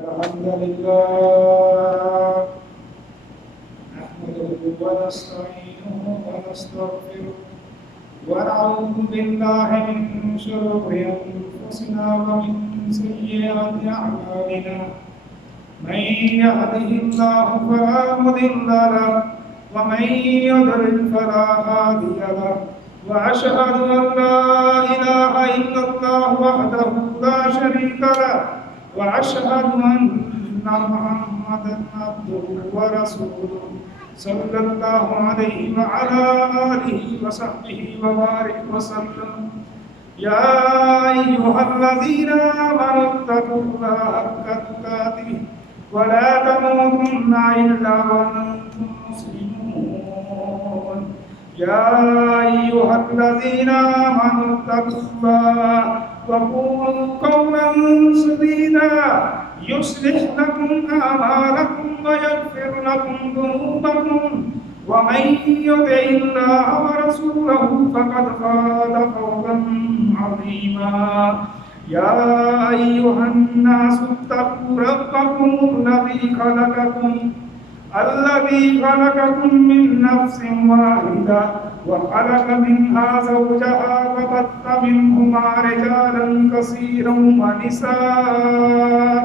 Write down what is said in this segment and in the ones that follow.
الحمد لله نحمده ونستعينه ونستغفره ونعوذ بالله من شرور أنفسنا ومن سيئات أعمالنا من يهده الله فلا مضل له ومن يضلل فلا هادي له وأشهد أن لا إله إلا الله وحده لا شريك له وأشهد أن محمدا عبده ورسوله صلى الله عليه وعلى آله وصحبه وبارك وسلم يا أيها الذين آمنوا اتقوا الله حق تقاته ولا تموتن إلا وأنتم مسلمون يا أيها الذين آمنوا اتقوا الله وقولوا قولا سديدا يصلح لكم أعمالكم ويغفر لكم ذنوبكم ومن يطع الله ورسوله فقد فاز فوزا عظيما يا أيها الناس اتقوا ربكم الذي خلقكم من نفس واحدة وخلق منها زوجها وبث منهما رجالا كثيرا ونساء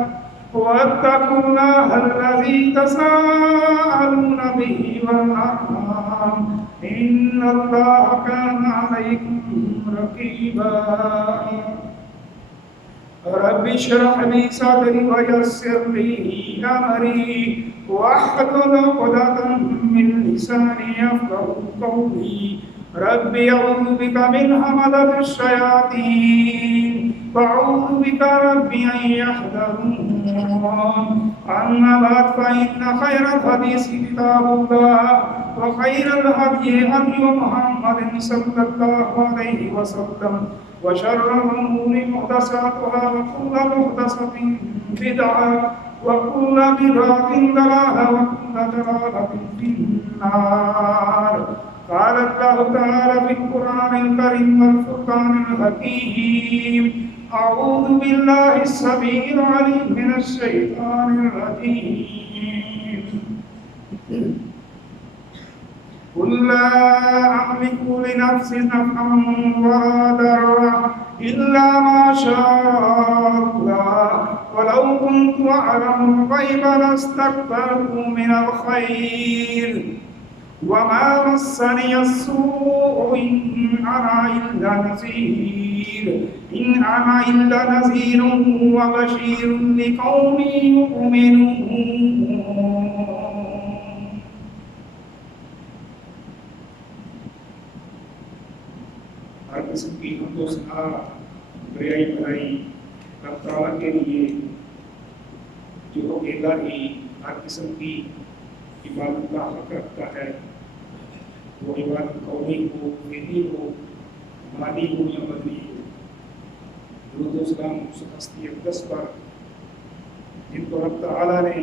واتقوا الله الذي تساءلون به والأرحام إن الله كان عليكم رقيبا رب اشرح لي صدري ويسر لي أمري واحلل عقدة من لساني يفقهوا قولي رب أعوذ بك من همزات الشياطين وأعوذ بك رب أن يحضرون أما بعد فإن خير الحديث كتاب الله وخير الهدي هدي محمد صلى الله عليه وسلم وشر الأمور محدثاتها وكل محدثة بدعة وكل بدعة ضلالة وكل ضلالة في النار قال الله تعالى في القرآن الكريم والفرقان الحكيم أعوذ بالله السميع العليم من الشيطان الرجيم قل لا أملك لنفسي نفعا ولا ضرا إلا ما شاء الله ولو كنت أعلم الغيب لاستكثرت من الخير وما مسني السوء إن أنا إلا نذير وبشير لقوم يؤمنون. ہر قسم کی حمد و ثنا بڑائی بھلائی رب تعالیٰ کے لیے جو اکیلا ہی ہر قسم کی عبادت کا حق رکھتا ہے، وہ عبادت قومی ہو، فعلی ہو، مالی ہو یا بدنی ہو. درود و سلام اس ہستی اقدس پر جن کو رب تعالیٰ نے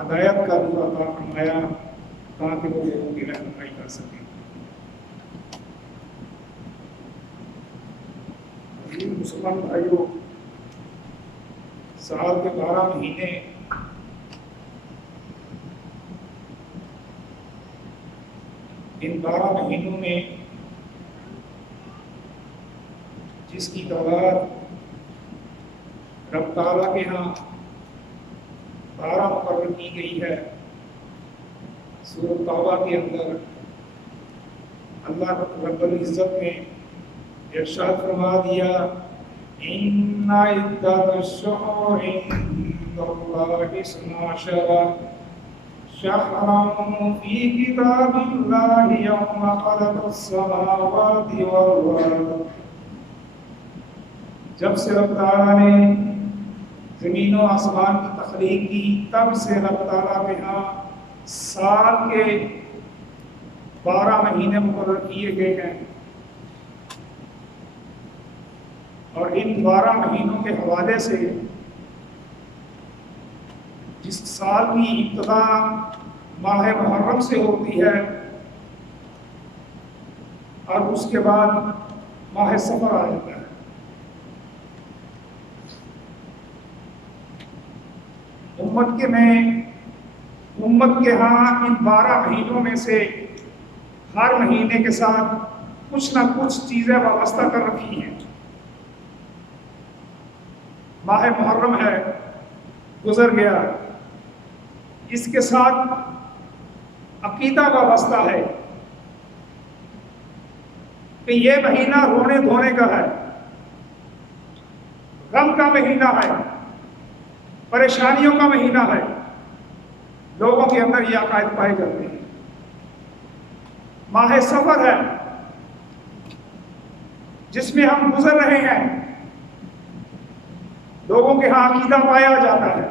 ہدایت کا نور عطا فرمایا تاکہ وہ لوگوں کی رہنمائی کر سکیں. مسلمان بھائیوں، سال کے 12 مہینے ان 12 مہینوں میں جس کی تعداد رب تعالیٰ کے ہاں 12 مقرر کی گئی ہے، سورۃ توبہ کے اندر اللہ رب العزت نے ارشاد فرما دیا ان عدت الشہور عند اللہ 12 شہرا فی کتاب اللہ یوم خلق السماوات والارض. جب سے رب تعالیٰ نے زمین و آسمان کی تخلیق کی، تب سے رب تعالیٰ کے ہاں سال کے 12 مہینے مقرر کیے گئے ہیں، اور ان 12 مہینوں کے حوالے سے جس سال کی ابتدا ماہ محرم سے ہوتی ہے اور اس کے بعد ماہ سفر آ جاتا ہے. امت کے ہاں ان 12 مہینوں میں سے ہر مہینے کے ساتھ کچھ نہ کچھ چیزیں وابستہ کر رکھی ہیں. ماہ محرم ہے، گزر گیا، اس کے ساتھ عقیدہ وابستہ ہے کہ یہ مہینہ رونے دھونے کا ہے، غم کا مہینہ ہے، پریشانیوں کا مہینہ ہے. لوگوں کے اندر یہ عقائد پائے جاتے ہیں. ماہ سفر ہے جس میں ہم گزر رہے ہیں، لوگوں کے ہاں عقیدہ پایا جاتا ہے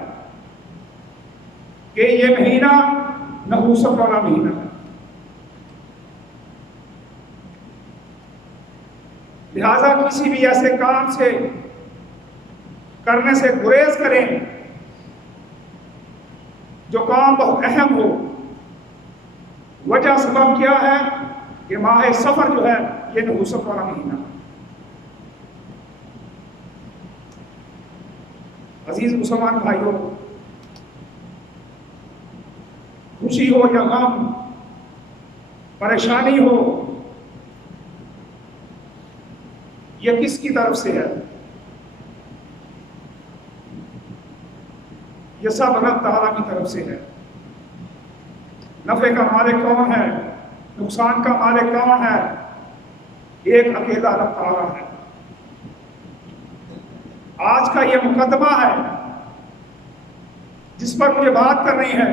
کہ یہ مہینہ نحوست والا مہینہ ہے. لہذا کسی بھی ایسے کام سے کرنے سے گریز کریں جو کام بہت اہم ہو. وجہ سبب کیا ہے کہ ماہ سفر جو ہے یہ نحوست والا مہینہ ہے. عزیز مسلمان بھائیوں، خوشی ہو یا غم، پریشانی ہو، یہ کس کی طرف سے ہے؟ یہ سب اللہ تعالیٰ کی طرف سے ہے. نفع کا مالک کون ہے؟ نقصان کا مالک کون ہے؟ ایک اکیلا اللہ تعالیٰ ہے. آج کا یہ مقدمہ ہے جس پر مجھے بات کرنی ہے.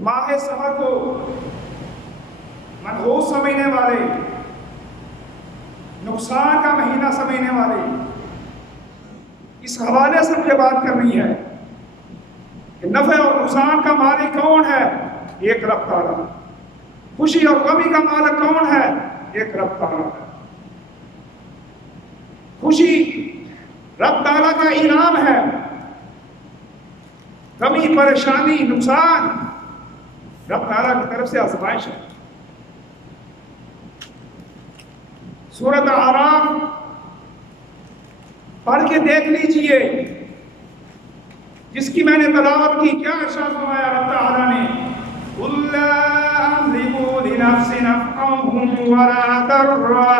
ماہ سفر کو منحوس سمجھنے والے، نقصان کا مہینہ سمجھنے والے، اس حوالے سے مجھے بات کرنی ہے کہ نفع اور نقصان کا مالک کون ہے؟ ایک رب تعالیٰ. خوشی اور غمی کا مالک کون ہے؟ ایک رب تعالیٰ ہے. خوشی رب تعالیٰ کا انعام ہے، غمی، پریشانی، نقصان رب تعالیٰ کی طرف سے آزمائش ہے. سورۃ اعراف پڑھ کے دیکھ لیجئے، جس کی میں نے تلاوت کی. کیا ارشاد فرمایا رب تعالیٰ نے؟ قُل لَّا أَمْلِكُ لِنَفْسِي نَفْعًا وَلَا ضَرًّا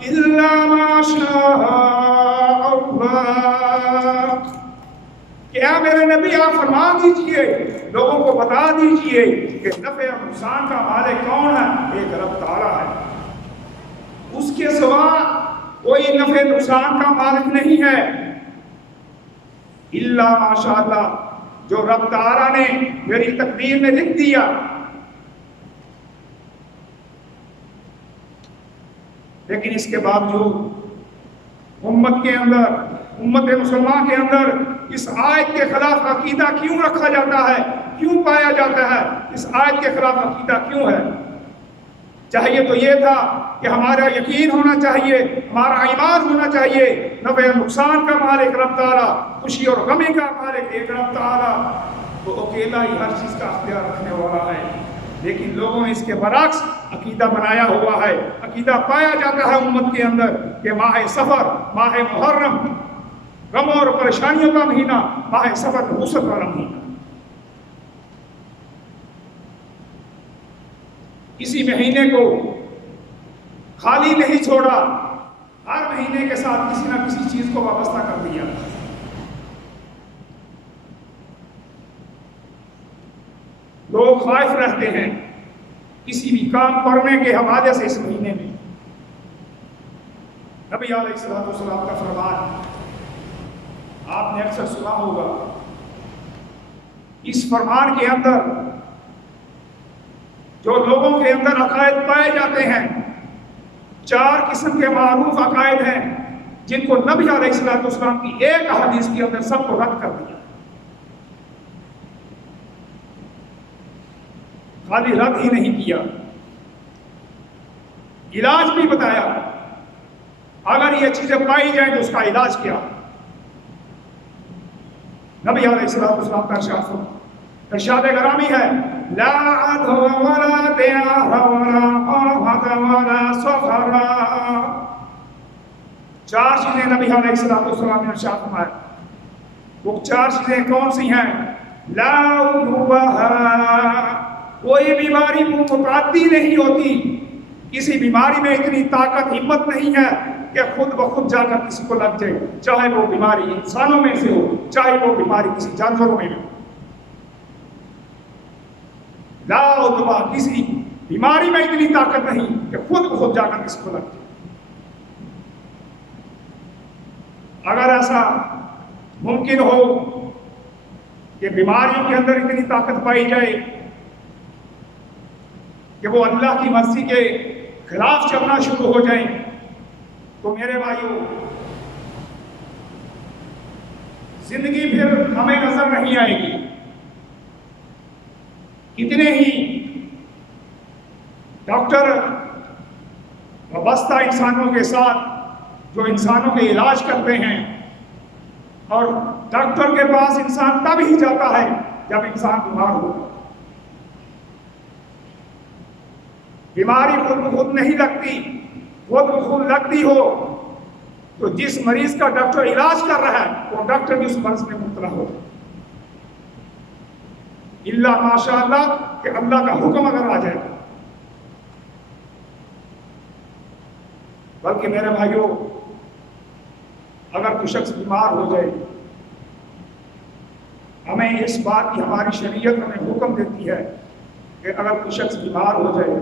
إِلَّا مَا شَاءَ اللَّهُ. کیا میرے نبی آپ فرما دیجئے، لوگوں کو بتا دیجئے کہ نفع اور نقصان کا مالک کون ہے؟ ایک رب تعالیٰ ہے. اس کے سوا کوئی نفع نقصان کا مالک نہیں ہے الا ماشاءاللہ، جو رب تعالیٰ نے میری تقدیر میں لکھ دیا. لیکن اس کے باوجود امت مسلمان کے اندر اس آیت کے خلاف عقیدہ کیوں رکھا جاتا ہے؟ کیوں پایا جاتا ہے؟ اس آیت کے خلاف عقیدہ کیوں ہے؟ چاہیے تو یہ تھا کہ ہمارا یقین ہونا چاہیے، ہمارا ایمان ہونا چاہیے نفع و نقصان کا مالک رب تعالیٰ، خوشی اور غمی کا مالک ایک رب تعالیٰ، وہ اکیلا ہی ہر چیز کا اختیار رکھنے والا ہے. لیکن لوگوں نے اس کے برعکس عقیدہ بنایا ہوا ہے. عقیدہ پایا جاتا ہے امت کے اندر کہ ماہ سفر، ماہ محرم، غموں اور پریشانیوں کا مہینہ، ماہ سفر نحوست والا مہینہ. کسی مہینے کو خالی نہیں چھوڑا، ہر مہینے کے ساتھ کسی نہ کسی چیز کو وابستہ کر دیا. لوگ خائف رہتے ہیں کسی بھی کام کرنے کے حوالے سے. اس مہینے میں نبی علیہ السلام کا فرمان آپ نے اکثر سنا ہوگا. اس فرمان کے اندر جو لوگوں کے اندر عقائد پائے جاتے ہیں، 4 قسم کے معروف عقائد ہیں جن کو نبی علیہ السلام کی ایک حدیث کے اندر سب کو رد کر دیا. خالی رد ہی نہیں کیا، علاج بھی بتایا. اگر یہ چیزیں پائی جائیں تو اس کا علاج کیا؟ نبی علیہ السلام کا ارشاد گرامی ہے، لا عدو ولا دیاہ ولا آفت ولا سفر. 4 چیزیں نبی علیہ السلام نے ارشاد فرمایا. وہ 4 چیزیں کون سی ہیں؟ لا عدوها، کوئی بیماری متعدی نہیں ہوتی، کسی بیماری میں اتنی طاقت ہمت نہیں ہے کہ خود بخود جا کر کسی کو لگ جائے، چاہے وہ بیماری انسانوں میں سے ہو، چاہے وہ بیماری کسی جانوروں میں ہو۔ لا عدوہ، کسی بیماری میں اتنی طاقت نہیں کہ خود بخود جا کر کسی کو لگ جائے۔ اگر ایسا ممکن ہو کہ بیماریوں کے اندر اتنی طاقت پائی جائے کہ وہ اللہ کی مرضی کے خلاف چلنا شروع ہو جائیں، تو میرے بھائیوں زندگی پھر ہمیں نظر نہیں آئے گی۔ کتنے ہی ڈاکٹر وابستہ انسانوں کے ساتھ جو انسانوں کے علاج کرتے ہیں، اور ڈاکٹر کے پاس انسان تب ہی جاتا ہے جب انسان بیمار ہو۔ بیماری خود بخود نہیں لگتی، خود بخود لگتی ہو تو جس مریض کا ڈاکٹر علاج کر رہا ہے وہ ڈاکٹر بھی اس مرض میں مبتلا ہو، الا ماشاء اللہ کہ اللہ کا حکم اگر آ جائے۔ بلکہ میرے بھائیوں اگر کوئی شخص بیمار ہو جائے، ہمیں اس بات کی ہماری شریعت ہمیں حکم دیتی ہے کہ اگر کوئی شخص بیمار ہو جائے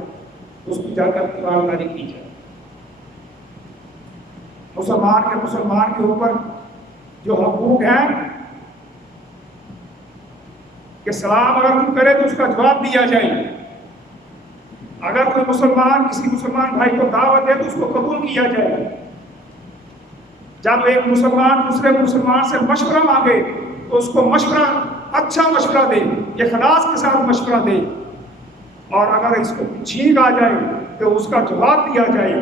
تو اس کی جا کر تیمارداری کی جائے۔ مسلمان کے اوپر جو حقوق ہیں کہ سلام اگر کوئی کرے تو اس کا جواب دیا جائے، اگر کوئی مسلمان کسی مسلمان بھائی کو دعوت دے تو اس کو قبول کیا جائے، جب ایک مسلمان دوسرے مسلمان سے مشورہ مانگے تو اس کو مشورہ، اچھا مشورہ دے، اخلاص کے ساتھ مشورہ دے، اور اگر اس کو چھینک آ جائے تو اس کا جواب دیا جائے،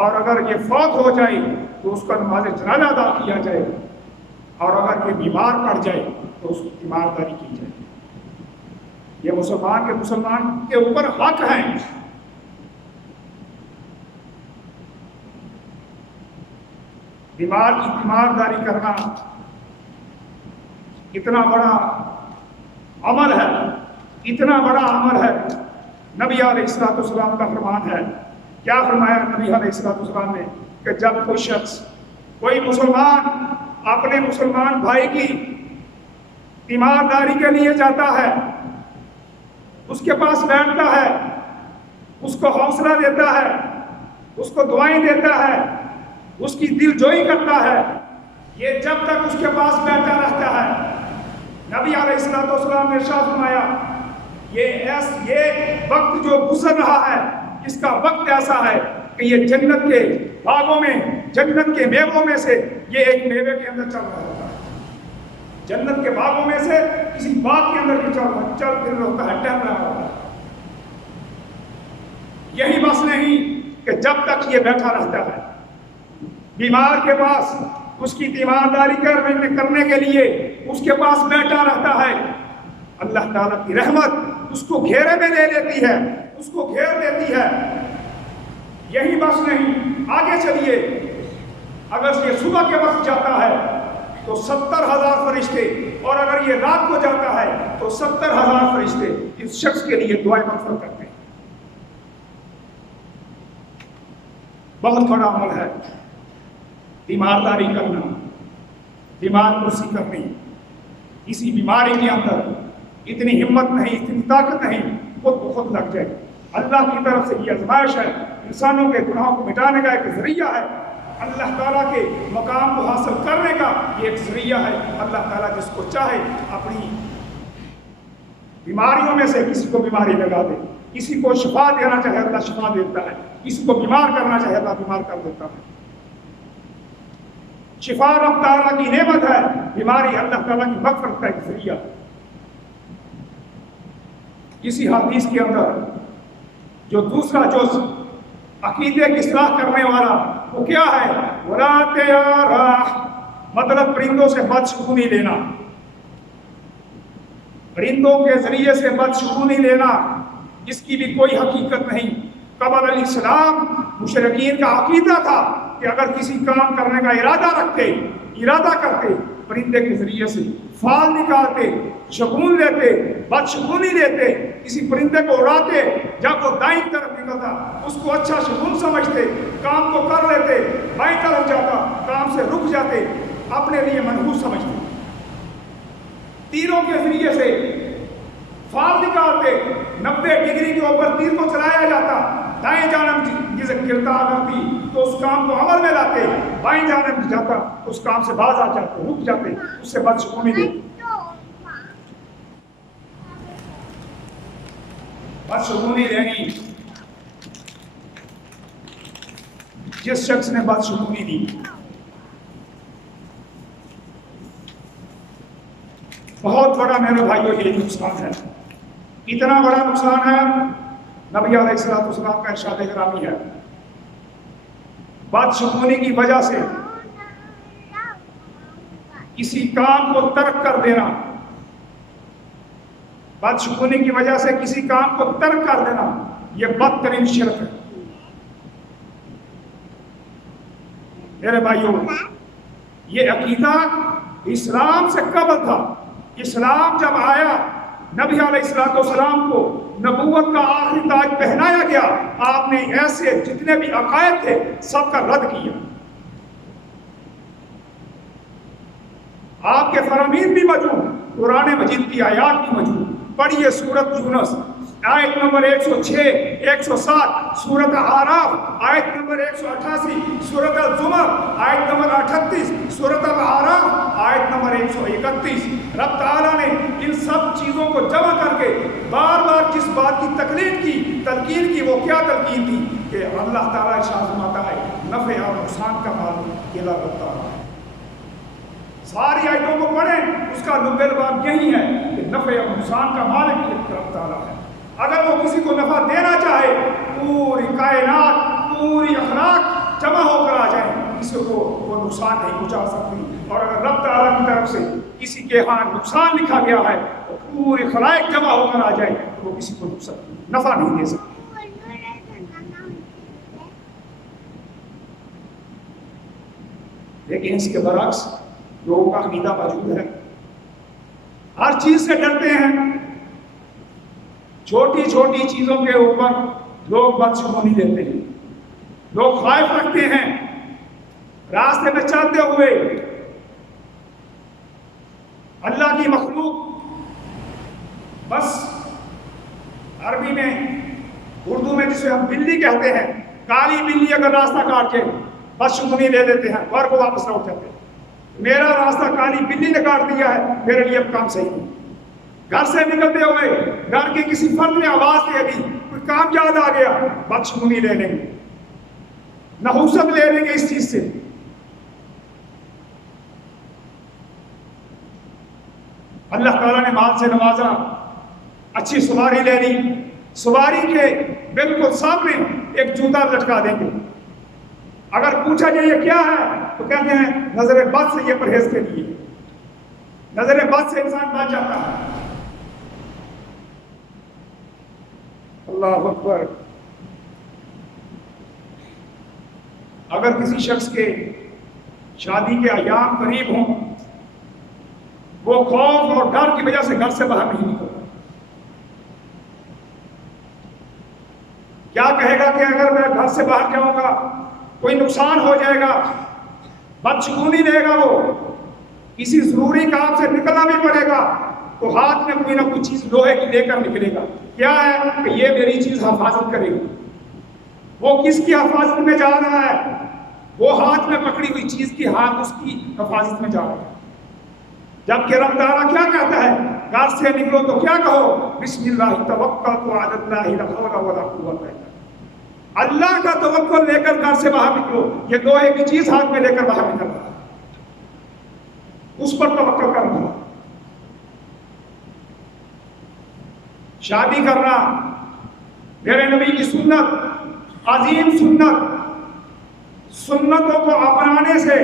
اور اگر یہ فوت ہو جائے تو اس کا نماز جنازہ ادا کیا جائے، اور اگر یہ بیمار پڑ جائے تو اس کی تیمارداری کی جائے۔ یہ مسلمان کے اوپر حق ہیں۔ بیمار کی تیمارداری کرنا اتنا بڑا عمل ہے، اتنا بڑا عمل ہے۔ نبی علیہ السلام کا فرمان ہے، کیا فرمایا نبی علیہ السلام نے کہ جب کوئی شخص، کوئی مسلمان اپنے مسلمان بھائی کی تیمارداری کے لیے جاتا ہے، اس کے پاس بیٹھتا ہے، اس کو حوصلہ دیتا ہے، اس کو دعائیں دیتا ہے، اس کی دل جوئی کرتا ہے، یہ جب تک اس کے پاس بیٹھا رہتا ہے، نبی علیہ السلام نے ارشاد فرمایا یہ وقت جو گزر رہا ہے اس کا وقت ایسا ہے کہ یہ جنت کے باغوں میں، جنت کے میووں میں سے یہ ایک میوے کے اندر چل رہا ہوتا ہے، جنت کے باغوں میں سے کسی باغ کے اندر یہ چل پھر رہا ہوتا ہے، ٹہل رہا ہوتا ہے۔ یہی بس نہیں کہ جب تک یہ بیٹھا رہتا ہے بیمار کے پاس، اس کی تیمارداری کرنے کے لیے اس کے پاس بیٹھا رہتا ہے، اللہ تعالیٰ کی رحمت اس کو گھیرے میں لے لیتی ہے، اس کو گھیر لیتی ہے۔ یہی بس نہیں، آگے چلیے، اگر یہ صبح کے وقت جاتا ہے تو 70,000 فرشتے، اور اگر یہ رات کو جاتا ہے تو 70,000 فرشتے اس شخص کے لیے دعائیں مغفرت کرتے ہیں۔ بہت بڑا عمل ہے تیمارداری کرنا، تیمار پرسی کرنی۔ کسی بیماری کے اندر اتنی ہمت نہیں، اتنی طاقت نہیں، خود بخود لگ جائے۔ اللہ کی طرف سے یہ آزمائش ہے، انسانوں کے گناہوں کو مٹانے کا ایک ذریعہ ہے، اللہ تعالیٰ کے مقام کو حاصل کرنے کا یہ ایک ذریعہ ہے۔ اللہ تعالیٰ جس کو چاہے اپنی بیماریوں میں سے کسی کو بیماری لگا دے، کسی کو شفا دینا چاہے اللہ شفا دیتا ہے، کسی کو بیمار کرنا چاہے اللہ بیمار کر دیتا ہے۔ شفا رب تعالیٰ کی نعمت ہے، بیماری اللہ تعالیٰ کی مغفرت کا ایک ذریعہ۔ اسی حدیث کے اندر جو دوسرا جز عقیدے کی اصلاح کرنے والا وہ کیا ہے؟ وَلَا تَيَارَحْ، مطلب پرندوں سے بدشگونی لینا، پرندوں کے ذریعے سے بدشگونی لینا، جس کی بھی کوئی حقیقت نہیں۔ قبل علیہ السلام مشرکین کا عقیدہ تھا کہ اگر کسی کام کرنے کا ارادہ رکھتے ارادہ کرتے پرندے کے ذریعے سے، فال نکالتے، شگون لیتے، بدشگونی لیتے، کسی پرندے کو اڑاتے، جب وہ دائیں طرف نکلتا اس کو اچھا شگون سمجھتے، کام کو کر لیتے، بائیں طرف جاتا کام سے رک جاتے، اپنے لیے منحوس سمجھتے، تیروں کے ذریعے سے فال نکالتے، 90 ڈگری کے اوپر تیر کو چلایا جاتا، دائیں جانب گرتا اگر تھی تو اس کام کو عمل میں لاتے، بائیں جانب جاتا تو اس کام سے باز آ جاتے، رک جاتے، اس سے بدشگونی دیتے۔ بدشگونی لینی، جس شخص نے بدشگونی دی بہت بڑا میرے بھائیوں یہ نقصان ہے، اتنا بڑا نقصان ہے، نبی علیہ السلام کا ارشاد گرامی ہے، بدشگونی کی وجہ سے کسی کام کو ترک کر دینا، بدشگونی کی وجہ سے کسی کام کو ترک کر دینا یہ بدترین شرک ہے۔ میرے بھائیوں، یہ عقیدہ اسلام سے قبل تھا، اسلام جب آیا نبی علیہ السلام کو نبوت کا آخری تاج پہنایا گیا، آپ نے ایسے جتنے بھی عقائد تھے سب کا رد کیا، آپ کے فرامین بھی موجود، قرآن مجید کی آیات بھی موجود، پڑھیے سورۃ یونس آیت نمبر 106 107، سورۃ اعراف آیت نمبر 188، سورۃ الزمر آیت نمبر 38، سورۃ الاعراف آیت نمبر 131۔ رب تعالیٰ نے ان سب چیزوں کو جمع کر کے بار بار جس بات کی تلقین کی وہ کیا تلقین تھی کہ اللہ تعالیٰ ارشاد فرماتا ہے نفع اور نقصان کا مالک اللہ رب تعالیٰ ہے۔ ساری آیتوں کو پڑھیں، اس کا لب لباب یہی ہے کہ نفع اور نقصان کا مالک رب تعالیٰ ہے۔ اگر وہ کسی کو نفع دینا چاہے، پوری کائنات، پوری اخلاق جمع ہو کر آ جائیں، کسی کو وہ نقصان نہیں پہنچا سکتی، اور اگر رب تعالیٰ کی طرف سے کسی کے ہاں نقصان لکھا گیا ہے تو پوری خلائق جمع ہو کر آ جائے تو وہ کسی کو نفع نہیں دے سکتی۔ لیکن اس کے برعکس لوگوں کا عقیدہ موجود ہے، ہر چیز سے ڈرتے ہیں، چھوٹی چھوٹی چیزوں کے اوپر لوگ بدشگونی دیتے ہیں، لوگ خائف رکھتے ہیں، راستے میں چلتے ہوئے اللہ کی مخلوق، بس عربی میں اردو میں جسے ہم بلی کہتے ہیں، کالی بلی اگر راستہ کاٹ کے بدشگونی دے دیتے ہیں اور کو واپس لوٹ جاتے ہیں، میرا راستہ کالی بلی نے کاٹ دیا ہے، میرے لیے اب کام صحیح نہیں۔ گھر سے نکلتے ہوئے گھر کے کسی فرد نے آواز دے دی، کوئی کام یاد آ گیا، بدشگونی لے لیں گے، نحوست لے لیں گے اس چیز سے۔ اللہ تعالیٰ نے مال سے نوازا، اچھی سواری لے لی، سواری کے بالکل سامنے ایک جوتا لٹکا دیں گے، اگر پوچھا جائے یہ کیا ہے تو کہتے ہیں نظر بد سے یہ پرہیز کے لیے، نظر بد سے انسان بچ جاتا ہے۔ اللہ اکبر۔ اگر کسی شخص کے شادی کے ایام قریب ہوں، وہ خوف اور ڈر کی وجہ سے گھر سے باہر نہیں نکلتا، کیا کہے گا کہ اگر میں گھر سے باہر جاؤں گا کوئی نقصان ہو جائے گا، بدشگونی دے گا، وہ کسی ضروری کام سے نکلنا بھی پڑے گا تو ہاتھ میں کوئی نہ کوئی چیز لوہے کی لے کر نکلے گا، کیا ہے کہ یہ میری چیز حفاظت کرے گی۔ وہ کس کی حفاظت میں جا رہا ہے؟ وہ ہاتھ میں پکڑی ہوئی چیز کی ہاتھ اس کی حفاظت میں جا رہا ہے۔ جبکہ رب تعالیٰ کیا کہتا ہے؟ گھر سے نکلو تو کیا کہو؟ بسم اللہ توکلت علی اللہ لا حول ولا قوت الا باللہ۔ اللہ کا توکل لے کر گھر سے باہر نکلو، یہ لوہے کی چیز ہاتھ میں لے کر باہر نکل رہا ہے، اس پر توکل کرنا۔ شادی کرنا میرے نبی کی سنت، عظیم سنت، سنتوں کو اپنانے سے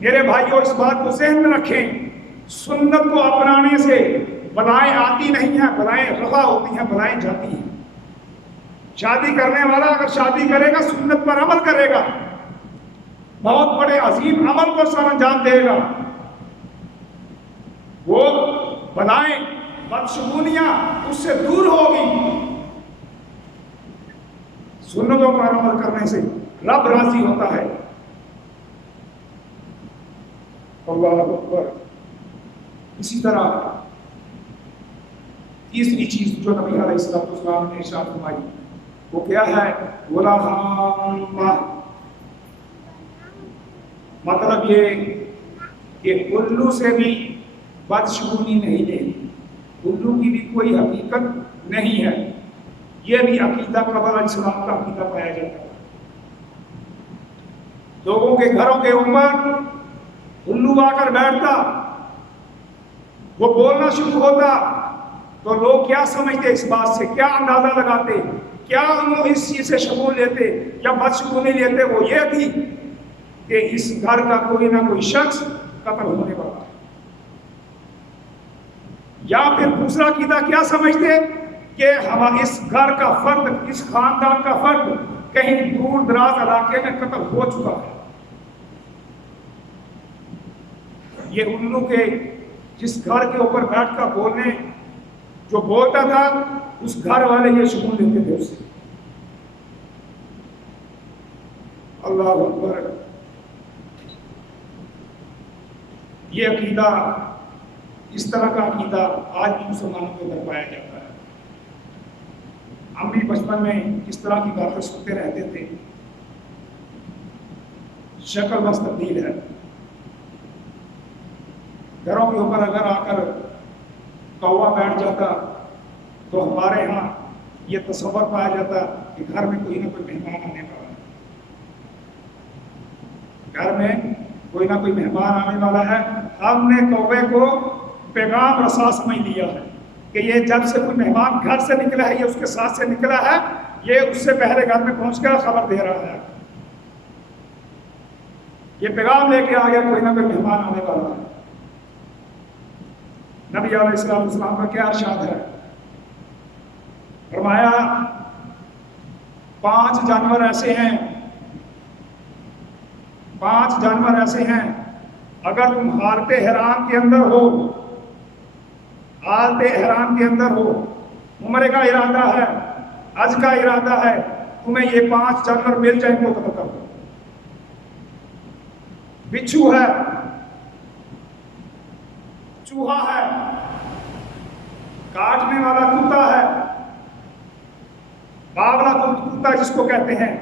میرے بھائیوں اس بات کو ذہن میں رکھیں، سنت کو اپنانے سے بلائیں آتی نہیں ہیں، بلائیں رفع ہوتی ہیں، بلائیں جاتی ہیں۔ شادی کرنے والا اگر شادی کرے گا سنت پر عمل کرے گا، بہت بڑے عظیم عمل کو سر انجام دے گا. وہ بلائیں بدشگونیاں اس سے دور ہوگی. سنتوں پر عمل کرنے سے رب راضی ہوتا ہے. اللہ اکبر. اسی طرح تیسری چیز جو نبی علیہ السلام نے ارشاد فرمائی وہ کیا ہے؟ وَلَا مطلب یہ کہ الو سے بھی بدشگونی نہیں لینی. الو کی بھی کوئی حقیقت نہیں ہے. یہ بھی عقیدہ قبر علیہ السلام کا عقیدہ پایا جاتا ہے. لوگوں کے گھروں کے اوپر الو آ کر بیٹھتا, وہ بولنا شروع ہوتا تو لوگ کیا سمجھتے اس بات سے, کیا اندازہ لگاتے, کیا وہ اس چیز سے شمول لیتے یا بدشگونی لیتے؟ وہ یہ تھی کہ اس گھر کا کوئی نہ کوئی شخص قتل ہونے والا ہے. یا پھر دوسرا عقیدہ کیا سمجھتے کہ ہم اس گھر کا فرد, اس خاندان کا فرد کہیں دور دراز علاقے میں قتل ہو چکا ہے. یہ الو کے جس گھر کے اوپر بیٹھ کر بولنے جو بولتا تھا اس گھر والے یہ شمول لیتے تھے اسے. اللہ اکبر. یہ عقیدہ, اس طرح کا عقیدہ آج بھی مسلمانوں کے اندر پایا جاتا ہے. ہم بھی بچپن میں اس طرح کی باتیں سنتے رہتے تھے. شکل بس تبدیل ہے. گھروں کے اوپر اگر آ کر کوا بیٹھ جاتا تو ہمارے ہاں یہ تصور پایا جاتا کہ گھر میں کوئی نہ کوئی مہمان آنے والا ہے. گھر میں کوئی نہ کوئی مہمان آنے والا ہے. ہم نے کوے کو پیغام رسا سمجھ لیا ہے کہ یہ جب سے کوئی مہمان گھر سے نکلا ہے, یہ اس کے ساتھ سے نکلا ہے, یہ اس سے پہلے گھر میں پہنچ کر خبر دے رہا ہے, یہ پیغام لے کے آ گیا کوئی نہ کوئی مہمان آنے والا ہے. نبی علیہ السلام کا کیا ارشاد ہے؟ فرمایا 5 جانور ایسے ہیں, 5 جانور ایسے ہیں اگر تم حالت احرام کے اندر ہو, حالت احرام کے اندر ہو, عمرے کا ارادہ ہے, حج کا ارادہ ہے, تمہیں یہ 5 جانور مل جائیں تو قتل کرو. بچھو ہے, چوہا ہے, کاٹنے والا کتا ہے, باولا کتا جس کو کہتے ہیں,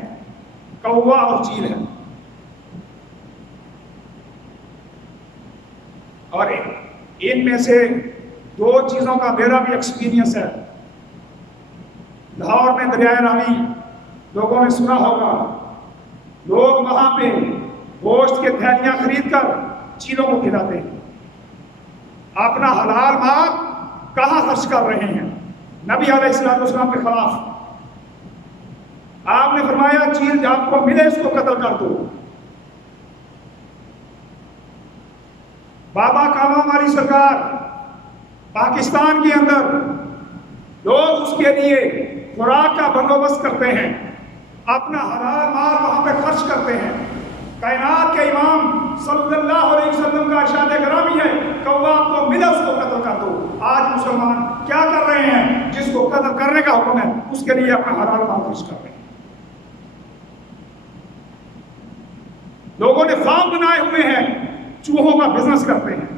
کوا اور چیل ہے. اور ان میں سے 2 چیزوں کا میرا بھی ایکسپیرینس ہے. لاہور میں دریائے راوی لوگوں نے سنا ہوگا, لوگ وہاں پہ گوشت کے تھیلیاں خرید کر چیلوں کو کھلاتے ہیں. اپنا حلال مال کہاں خرچ کر رہے ہیں؟ نبی علیہ السلام کے خلاف. آپ نے فرمایا چیل جب کو ملے اس کو قتل کر دو. بابا کاما والی سرکار پاکستان کے اندر لوگ اس کے لیے خوراک کا بندوبست کرتے ہیں, اپنا حلال مال وہاں پہ خرچ کرتے ہیں. کائنات کے امام صلی اللہ علیہ وسلم کا ارشاد گرامی ہے, کوا آپ کو ملا اس کو قتل کر دو. آج مسلمان کیا کر رہے ہیں؟ جس کو قتل کرنے کا حکم ہے اس کے لیے اپنا حلال مال خرچ کر رہے ہیں. لوگوں نے فارم بنائے ہوئے ہیں, چوہوں کا بزنس کرتے ہیں.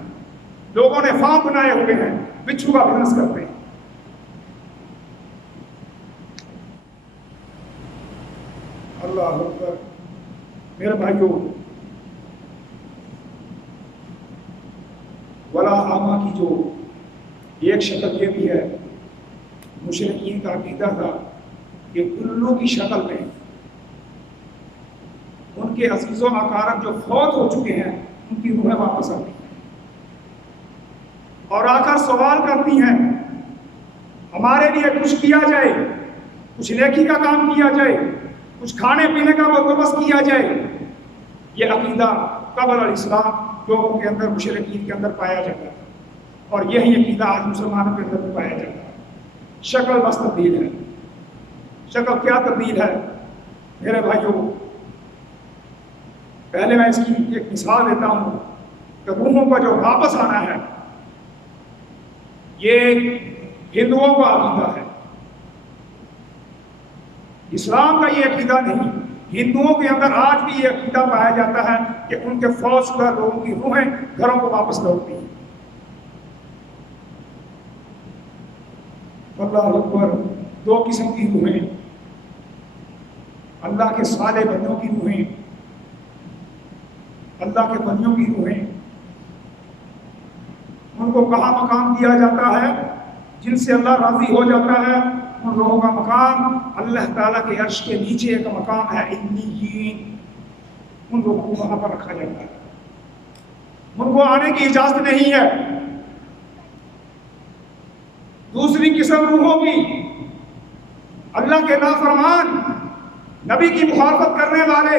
لوگوں نے فارم بنائے ہوئے ہیں, بچھو کا بزنس کرتے ہیں. اللہ اکبر. میرے بھائیوں, ولا حاما کی جو ایک شکل یہ بھی ہے, مشرکین کا عقیدہ تھا کہ الو کی شکل میں ان کے عزیز و اقارب جو فوت ہو چکے ہیں ان کی روحیں واپس آتی ہیں اور آ کر سوال کرتی ہیں ہمارے لیے کچھ کیا جائے, کچھ نیکی کا کام کیا جائے, کچھ کھانے پینے کا بندوبست کیا جائے. یہ عقیدہ قبر علیہ السلام لوگوں کے اندر, مشرکین کے اندر پایا جاتا ہے, اور یہی عقیدہ آج مسلمانوں کے اندر بھی پایا جاتا ہے. شکل بس تبدیل ہے. شکل کیا تبدیل ہے میرے بھائیوں؟ پہلے میں اس کی ایک مثال دیتا ہوں کہ روحوں کا جو واپس آنا ہے یہ ہندوؤں کا عقیدہ ہے، اسلام کا یہ عقیدہ نہیں۔ ہندوؤں کے اندر آج بھی یہ عقیدہ پایا جاتا ہے کہ ان کے فوت شدہ لوگوں کی روحیں گھروں کو واپس لوٹتی ہیں۔ اللہ اکبر، دو قسم کی روحیں، اللہ کے صالح بندوں کی روحیں، اللہ کے بندوں کی روحیں، ان کو کہاں مقام دیا جاتا ہے؟ جن سے اللہ راضی ہو جاتا ہے ان لوگوں کا مقام اللہ تعالیٰ کے عرش کے نیچے ایک مقام ہے علیین، ان لوگوں کو وہاں پر رکھا جاتا ہے، ان کو آنے کی اجازت نہیں ہے۔ دوسری قسم روحوں کی، اللہ کے نافرمان، نبی کی مخالفت کرنے والے،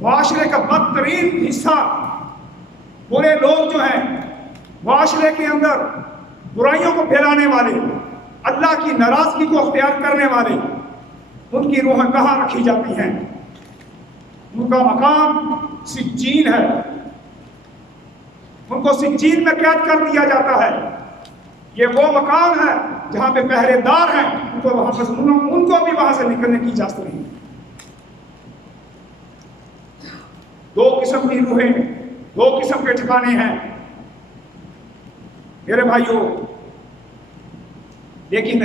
معاشرے کا بدترین حصہ، برے لوگ جو ہیں معاشرے کے اندر برائیوں کو پھیلانے والے، اللہ کی ناراضگی کو اختیار کرنے والے، ان کی روحیں کہاں رکھی جاتی ہیں؟ ان کا مقام سجین ہے، ان کو سجین میں قید کر دیا جاتا ہے۔ یہ وہ مقام ہے جہاں پہ پہرے دار ہیں، ان کو بھی وہاں سے نکلنے کی اجازت نہیں۔ دو قسم کی روحیں، دو قسم کے ٹھکانے ہیں میرے بھائیوں، لیکن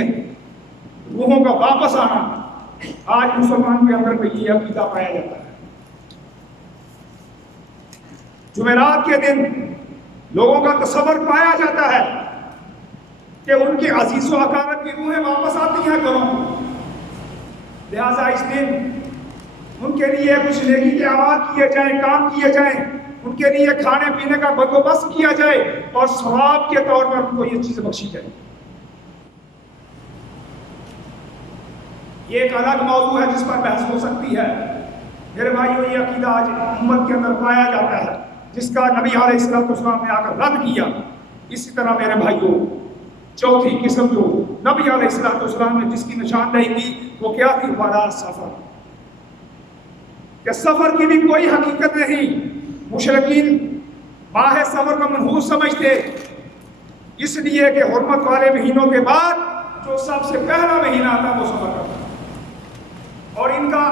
روحوں کا واپس آنا آج مسلمان کے اندر میں یہ عقیدہ پایا جاتا ہے۔ جمعرات کے دن لوگوں کا تصور پایا جاتا ہے کہ ان کے عزیز و اقارب کی روحیں واپس آتی ہیں گھروں، لہذا اس دن ان کے لیے کچھ نیکی کے اعمال کیے جائیں، کام کیے جائیں، ان کے لیے کھانے پینے کا بندوبست کیا جائے اور ثواب کے طور پر ان کو یہ چیز بخشی جائے۔ یہ ایک الگ موضوع ہے جس پر بحث ہو سکتی ہے میرے بھائیوں۔ یہ عقیدہ آج امت کے اندر پایا جاتا ہے جس کا نبی علیہ السلام نے آ کر رد کیا۔ اسی طرح میرے بھائیوں، چوتھی قسم جو نبی علیہ السلام نے جس کی نشاندہی کی وہ کیا تھی؟ ولا سفر، کہ سفر کی بھی کوئی حقیقت نہیں۔ مشرکین ماہ سفر کو منحوس سمجھتے، اس لیے کہ حرمت والے مہینوں کے بعد جو سب سے پہلا مہینہ آتا وہ سفر کا تھا، اور ان کا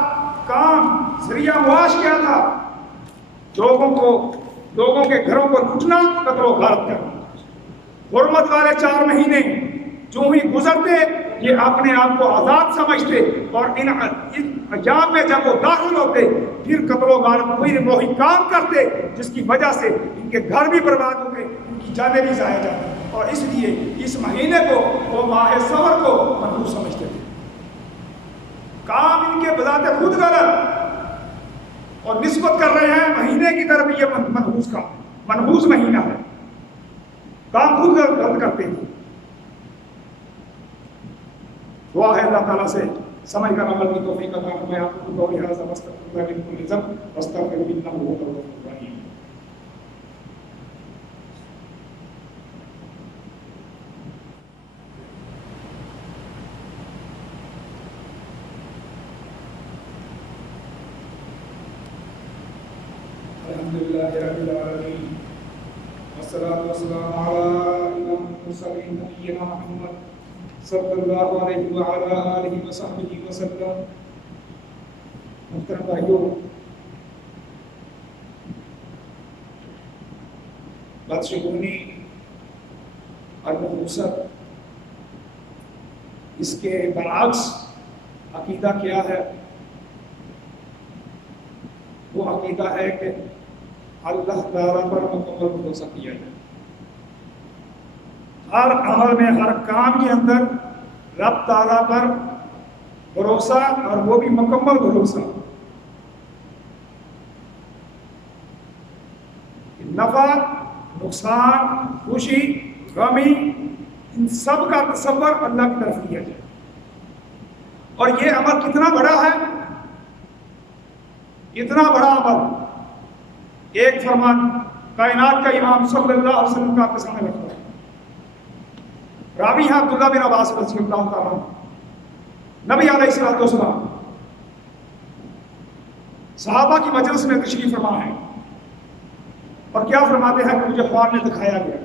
کام ذریعہ معاش کیا تھا؟ لوگوں کے گھروں کو لوٹنا، قتل و غارت کرنا۔ حرمت والے 4 مہینے جو ہی گزرتے یہ اپنے آپ کو آزاد سمجھتے، اور ان ایام میں جب وہ داخل ہوتے پھر قتل و غارت وہی کام کرتے جس کی وجہ سے ان کے گھر بھی برباد ہوتے، ان کی جانیں بھی ضائع جاتی، اور اس لیے اس مہینے کو وہ ماہ صفر کو منحوس سمجھتے تھے۔ کام ان کے بذات خود غلط، اور نسبت کر رہے ہیں مہینے کی طرف، یہ منحوس مہینہ ہے، کام خود غلط کرتے ہیں۔ دعا ہے اللہ تعالیٰ سے سمجھ کر عمل کی توفیق عطا فرمائے۔ آپ کو قولی ھذا واستغفر اللہ من کل ذنب واستغفر انہ هو الغفور الرحیم۔ الحمدللہ رب العالمین والصلاة والسلام علی امام المرسلین نبینا محمد صلی اللہ علیہ وعلی آلہ وصحبہ وسلم۔ محترم بھائیوں، بدشگونی اور نحوست، اس کے برعکس عقیدہ کیا ہے؟ وہ عقیدہ ہے کہ اللہ تعالیٰ پر مکمل بھروسہ کیا جائے، ہر عمل میں، ہر کام کے اندر رب تعالیٰ پر بھروسہ، اور وہ بھی مکمل بھروسہ۔ نفع، نقصان، خوشی، غمی، ان سب کا تصور اللہ کی طرف کیا جائے۔ اور یہ عمل کتنا بڑا ہے، اتنا بڑا عمل ایک فرمان کائنات کا امام صلی اللہ علیہ وسلم کا آپ کے سامنے رکھتا ہے۔ راوی ہے عبداللہ بن عباس رضی اللہ تعالیٰ عنہ۔ نبی علیہ السلام صحابہ کی مجلس میں تشریف فرما ہے اور کیا فرماتے ہیں کہ مجھے خواب میں دکھایا گیا،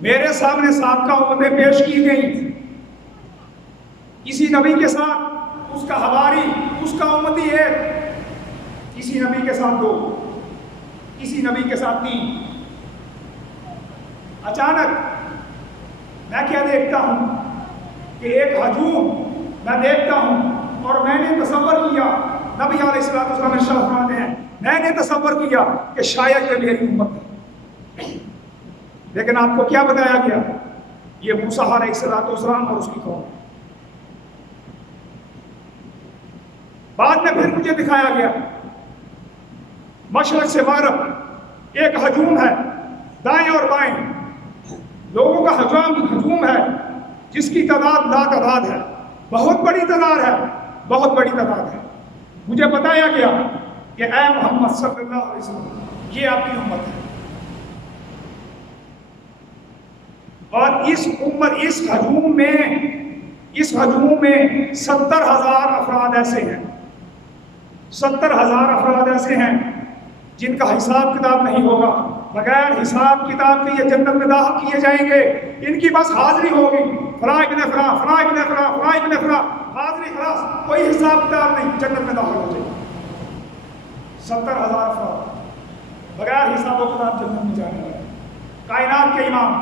میرے سامنے سابقہ امتیں پیش کی گئی، کسی نبی کے ساتھ اس کا حواری، اس کا امتی ایک، کسی نبی کے ساتھ دو، کسی نبی کے ساتھ تین۔ اچانک میں کیا دیکھتا ہوں کہ ایک ہجوم میں دیکھتا ہوں، اور میں نے تصور کیا، نبی علیہ السلام ارشاد فرماتے ہیں میں نے تصور کیا کہ شاید یہ میری امت ہے، لیکن آپ کو کیا بتایا گیا؟ یہ موسیٰ علیہ السلام اور اس کی قوم۔ بعد میں پھر مجھے دکھایا گیا مشرق سے مغرب ایک ہجوم ہے، دائیں اور بائیں لوگوں کا ہجوم ہے، جس کی تعداد لا تعداد ہے، بہت بڑی تعداد ہے، بہت بڑی تعداد ہے۔ مجھے بتایا گیا کہ اے محمد صلی اللہ علیہ وسلم یہ آپ کی امت ہے، اور اس ہجوم میں 70,000 افراد ایسے ہیں، 70,000 افراد ایسے ہیں جن کا حساب کتاب نہیں ہوگا، بغیر حساب کتاب کے یہ جنت میں داخل کیے جائیں گے۔ ان کی بس حاضری ہوگی، فلاں ابن فلاں، فلاں ابن فلاں، فلاں ابن فلاں، حاضری خلاص، کوئی حساب کتاب نہیں، جنت میں داخل ہو جائے گی۔ 70,000 افراد بغیر حساب و کتاب جنت میں جانے والے۔ کائنات کے امام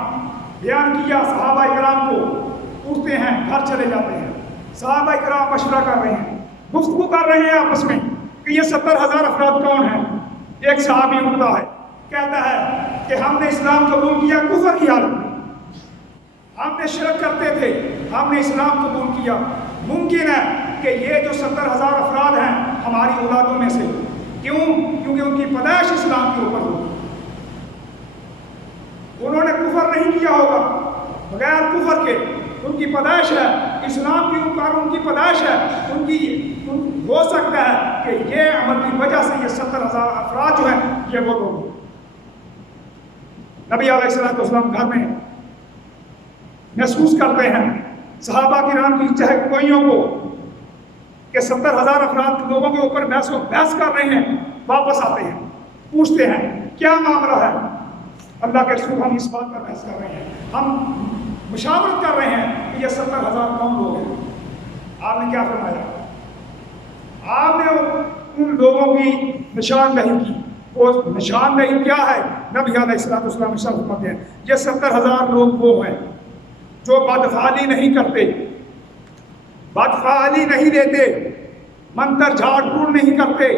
بیان کیا، صحابہ کرام کو اٹھتے ہیں، گھر چلے جاتے ہیں، صحابہ کرام مشورہ کر رہے ہیں، گفتگو کر رہے ہیں آپس میں کہ یہ 70,000 افراد کون ہیں۔ ایک صحابی اٹھتا ہے، کہتا ہے کہ ہم نے اسلام قبول کیا کفر کی حالت میں، ہم نے شرک کرتے تھے، ہم نے اسلام قبول کیا، ممکن ہے کہ یہ جو 70,000 افراد ہیں ہماری اولادوں میں سے، کیونکہ ان کی پیدائش اسلام کے اوپر ہوگی، انہوں نے کفر نہیں کیا ہوگا، بغیر کفر کے ان کی پیدائش ہے، اسلام کے اوپر ان کی پیدائش ہے، ہو سکتا ہے کہ یہ عمل کی وجہ سے یہ 70,000 افراد جو ہیں یہ وہ لوگ نبی علیہ السلام گھر میں محسوس کرتے ہیں صحابہ کرام کی چہکوئیوں کو کہ 70,000 افراد لوگوں کے اوپر بحث کر رہے ہیں۔ واپس آتے ہیں، پوچھتے ہیں کیا معاملہ ہے؟ اللہ کے رسول ہم اس بات پر بحث کر رہے ہیں، ہم مشاورت کر رہے ہیں کہ یہ 70,000 کون لوگ ہیں۔ آپ نے کیا فرمایا؟ آپ نے ان لوگوں کی نشاندہی کی۔ وہ نشاندہی کیا ہے؟ نبی علیہ السلام فرماتے ہیں یہ 70,000 لوگ وہ ہیں جو بدفعلی نہیں کرتے، بدفعلی نہیں دیتے، منتر جھاڑ پھوڑ نہیں کرتے،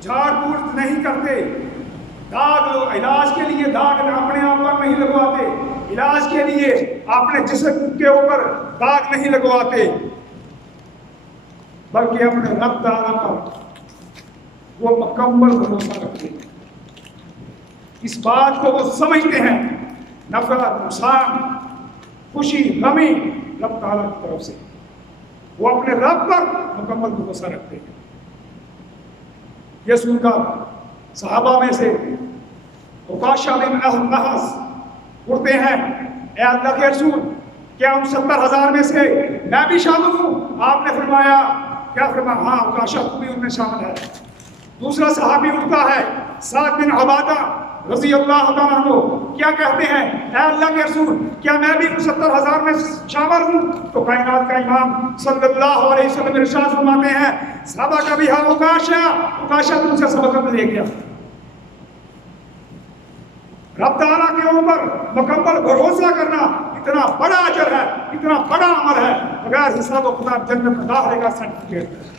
جھاڑ پھوڑ نہیں کرتے، داغ علاج کے لیے داغ اپنے آپ پر نہیں لگواتے، علاج کے لیے اپنے جسم کے اوپر داغ نہیں لگواتے، بلکہ اپنے رب تعالیٰ پر وہ مکمل بھروسہ رکھتے ہیں۔ اس بات کو وہ سمجھتے ہیں نفرت، نقصان، خوشی، غمی رب تعالیٰ کی طرف سے، وہ اپنے رب پر مکمل بھروسہ رکھتے ہیں۔ یہ سن کر صحابہ میں سے عکاشہ بن محص اٹھتے ہیں، اے اللہ کے رسول کیا ہم 70,000 میں سے میں بھی شامل ہوں؟ آپ نے فرمایا، کیا فرمایا؟ ہاں عکاشہ تو بھی ان میں شامل ہے۔ دوسرا صحابی اٹھتا ہے، سعد بن عبادہ رضی اللہ تعالیٰ عنہ، کیا کہتے ہیں؟ اے اللہ کے رسول کیا میں بھی 70,000 میں شامل ہوں؟ تو کائنات کا امام صلی اللہ علیہ وسلم ارشاد فرماتے ہیں سبق بہا عکاشہ تم سے سبقت لے گیا۔ رب تعالیٰ کے اوپر مکمل بھروسہ کرنا اتنا بڑا اجر ہے، اتنا بڑا عمل ہے، بغیر حساب و کتاب جنت میں داخلے کا سرٹیفکیٹ۔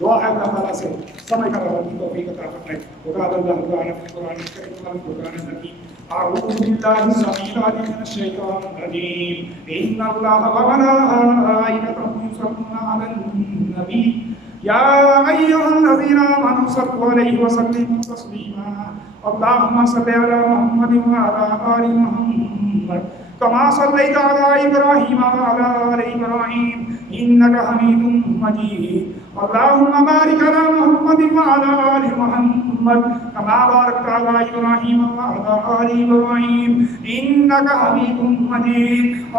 دعا ہے اللہ تعالیٰ سے سمجھ کر رہا کی توفیق عطا فرمائے۔ وقال اللہ تعالیٰ فی القرآن الکریم والفرقان الحکیم اعوذ باللہ السمیع العلیم من الشیطان الرجیم ان اللہ وملائکتہ یصلون علی النبی یا ایھا الذین آمنوا صلوا علیہ وسلموا تسلیما اللهم صل علی محمد وعلی آل محمد كما صليت على إبراهيم وعلى آل إبراهيم إنك حميد مجيد اللهم بارك على محمد وعلى آل محمد كما باركت على إبراهيم وعلى آل إبراهيم إنك حميد مجيد